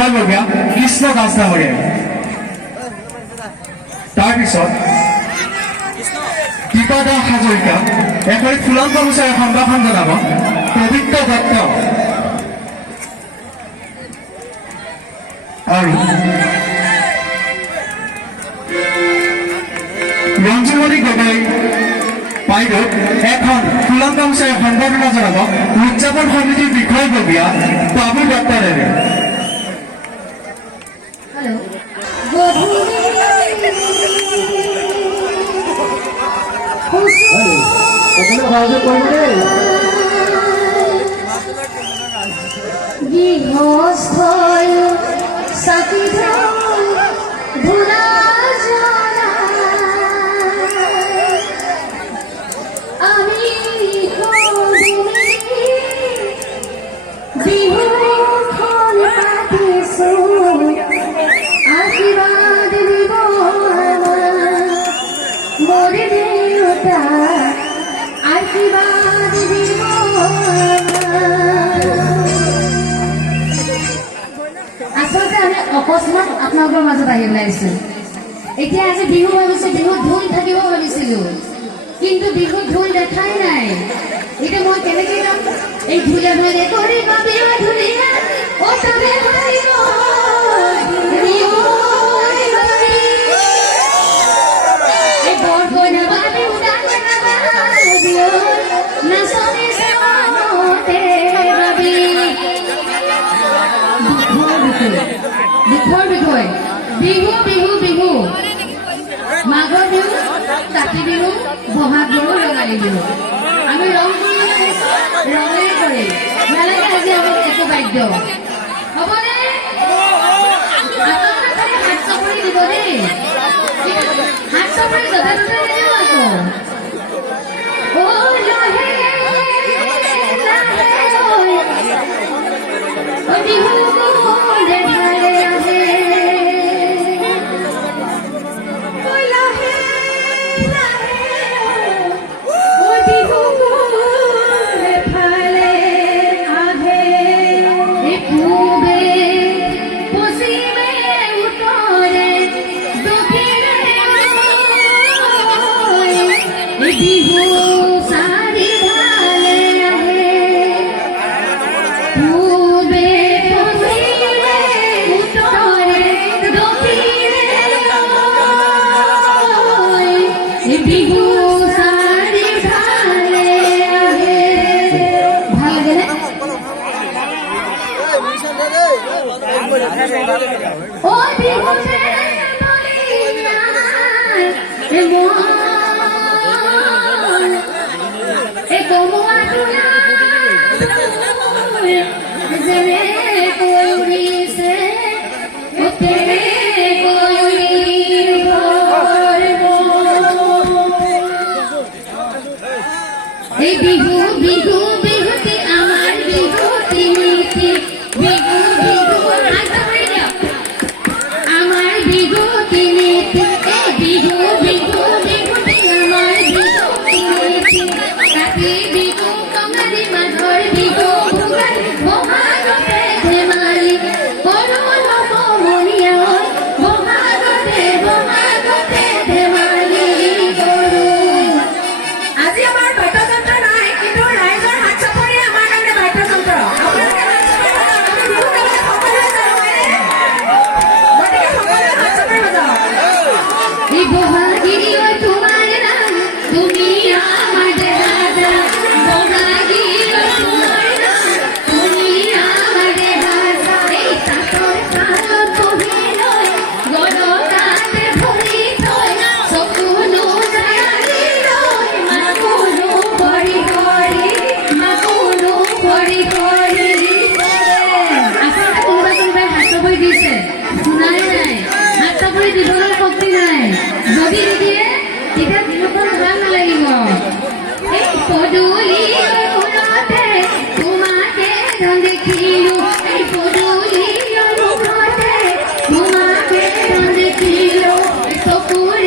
বিষয়ববীয়া কৃষ্ণ দাস ডাঙৰীয়া তাৰপিছত দীপদা হাজৰিকা একেবাৰে ফুলন গামোচাৰে সম্ভাষণ জনাব পবিত্ৰ দত্ত আৰু ৰঞ্জুমণি গগৈ বাইদেউ এখন ফুলন গামোচাৰে সম্বৰ্ধনা জনাব উদযাপন সমিতিৰ বিষয়ববীয়া বাবু দত্তৰে অকস্মাত আপোনালোকৰ মাজত আহি ওলাইছো এতিয়া আজি বিহু ভাবিছো বিহুত ঢোল থাকিব ভাবিছিলো কিন্তু বিহুত ঢোল দেখাই নাই এতিয়া মই কেনেকে যাম এই ঢোলে ঢোলে কৰিব বিহু ঢুলীয়া অ তবে ভাবিব এই বৰ কইনা বাবি উদানে নাবাদিও নাচনি সামতে বাবি দুখৰ বিষয় বিহু বিহু বিহু মাঘৰ বিহু কাতি বিহু বহাগ বিহু ৰঙালী বিহু আমি ৰং ৰঙে কৰি নালাগে আজি আমি একো বাদ্য হ'বনে হাত চাপৰি দিব দেই হাত চাপৰি যথা তথা নিদিও আকৌ অ লহে বিহু বিহু বিহু বিহুতি আমাৰ বিহুতি নীতি বিহু বিহু আমাৰ বিহুতি নীতি বিহু বিহু বিহুতি আমাৰ বিহুতি নীতি কাতি বিহু কঙালী মাঘৰ বিহু ভোগালী বহাগতে ধেমালি কৰো নমনীয়া বহাগতে বহাগতে ধেমালি কৰো আজি আমাৰ যদি